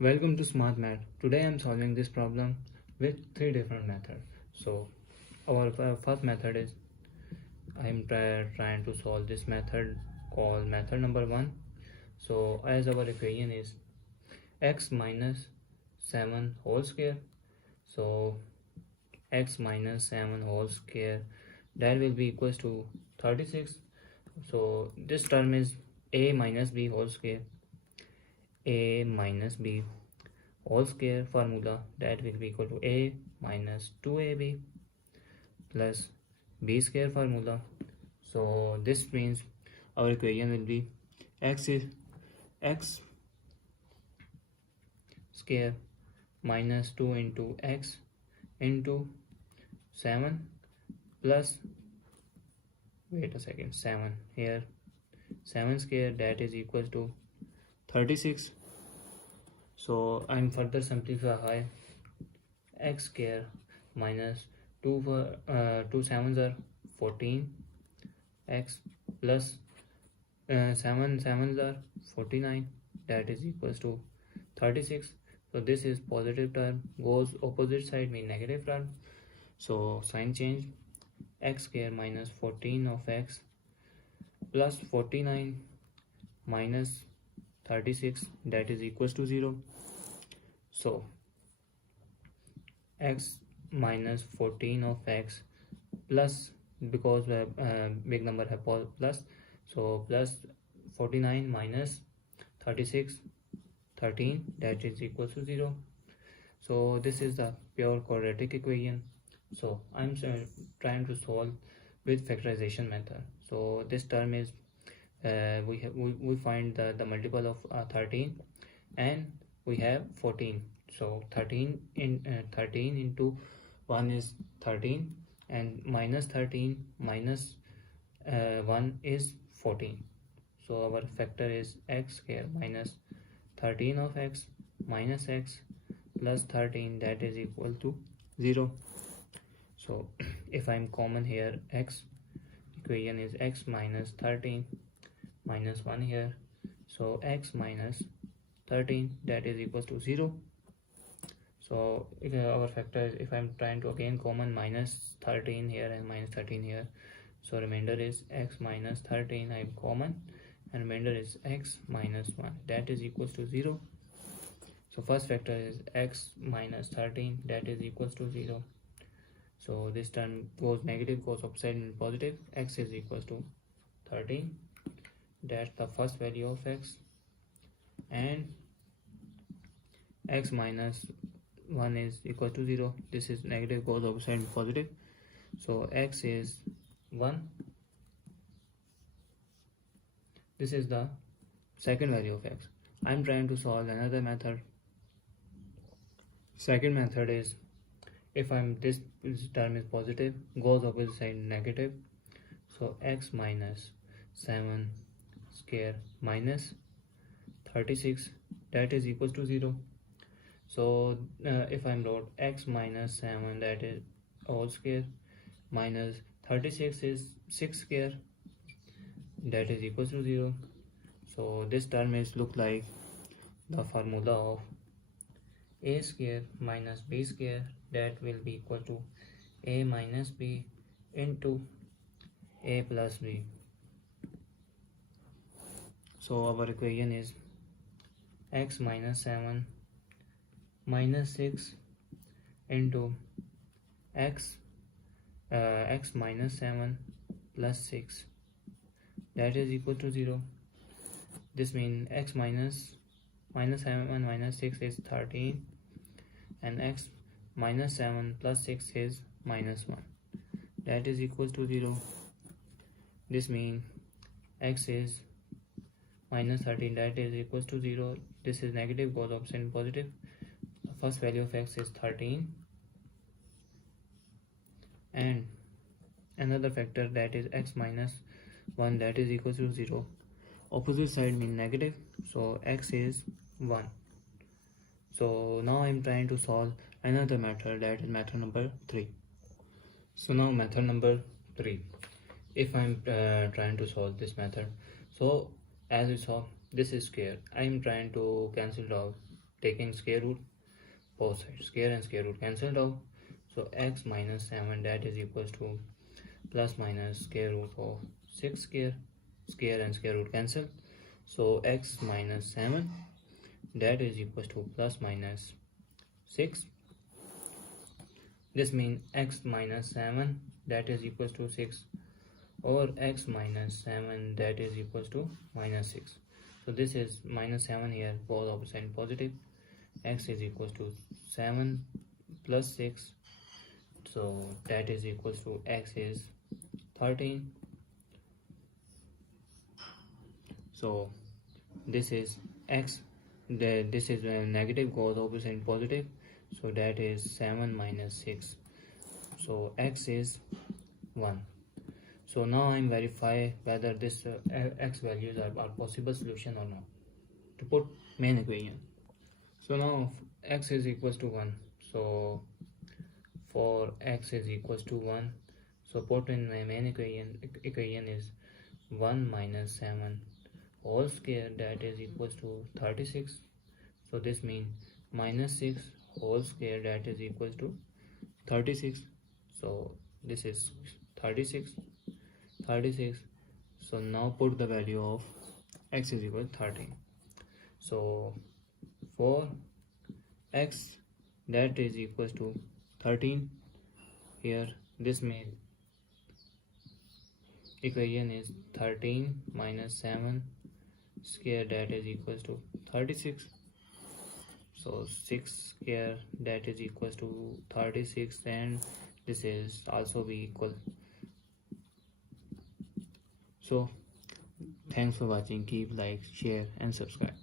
Welcome to Smart Math. Today I am solving this problem with three different methods. So our first method is I am trying to solve this method called method number 1. So as our equation is x minus 7 whole square. So x minus 7 whole square, that will be equals to 36. So this term is a minus b whole square. A minus b whole square formula, that will be equal to a minus 2ab plus b square formula. So this means our equation will be x square minus 2 into x into 7 plus 7 here, 7 square, that is equals to 36. So I'm further simplify x square minus 2 sevens are 14 x plus 7 sevens are 49, that is equals to 36. So this is positive term, goes opposite side mean negative term. So sign change, x square minus 14 of x plus 49 minus 36, that is equals to 0. So x minus 14 of x plus, because big number have plus, so plus 49 minus 36 13, that is equals to 0. So this is the pure quadratic equation. So I'm trying to solve with factorization method. So this term is we find the multiple of 13 and we have 14. So 13 into 1 is 13 and minus 13 minus 1 is 14. So our factor is x square minus 13 of x minus x plus 13, that is equal to 0. So if I'm common here, x equation is x minus 13 minus 1 here, so x minus 13, that is equals to 0. So if our factor is, if I'm trying to again common minus 13 here and minus 13 here, so remainder is x minus 13, I'm common, and remainder is x minus 1, that is equals to 0. So first factor is x minus 13, that is equals to 0. So this term goes negative, goes upside and positive. X is equals to 13, that's the first value of x, and x minus 1 is equal to 0. This is negative, goes upside and positive. So x is 1. This is the second value of x. I'm trying to solve another method. Second method is, if this term is positive, goes opposite side negative, so x minus 7 square minus 36, that is equals to 0. So if I'm wrote x minus 7, that is whole square, minus 36 is 6 square, that is equals to 0. So this term is look like the formula of a square minus b square, that will be equal to a minus b into a plus b. So our equation is x minus 7 minus 6 into x minus 7 plus 6, that is equal to 0. This means x minus 7 minus 6 is 13, and x minus 7 plus 6 is minus 1, that is equal to 0. This means x is minus 13, that is equals to 0. This is negative, goes opposite and positive. The first value of x is 13, and another factor, that is x minus 1, that is equals to 0. Opposite side means negative, so x is 1. So now I'm trying to solve another method, that is method number 3. So now method number 3, if I'm trying to solve this method, so as we saw, this is square, I'm trying to cancel it out. taking square root both sides, square and square root cancelled out. So x minus 7 that is equals to plus minus square root of 6 square, square and square root cancel. So x minus 7 that is equals to plus minus 6. This means x minus 7 that is equals to 6, or x minus 7 that is equals to minus 6. So this is minus 7 here, both opposite positive. X is equals to 7 plus 6, so that is equals to x is 13. So this is x, this is a negative goes opposite positive, so that is 7 minus 6, so x is 1. So now I'm verify whether this x values are possible solution or not to put main equation. So now x is equals to 1, so for x is equals to 1, so put in my main equation is 1 minus 7 whole square that is equals to 36. So this means minus 6 whole square that is equals to 36. So this is 36. So now put the value of x is equal to 13. So for x that is equals to 13, here this means equation is 13 minus 7 square that is equals to 36. So 6 square that is equals to 36, and this is also be equal. So thanks for watching. Keep like, share and subscribe.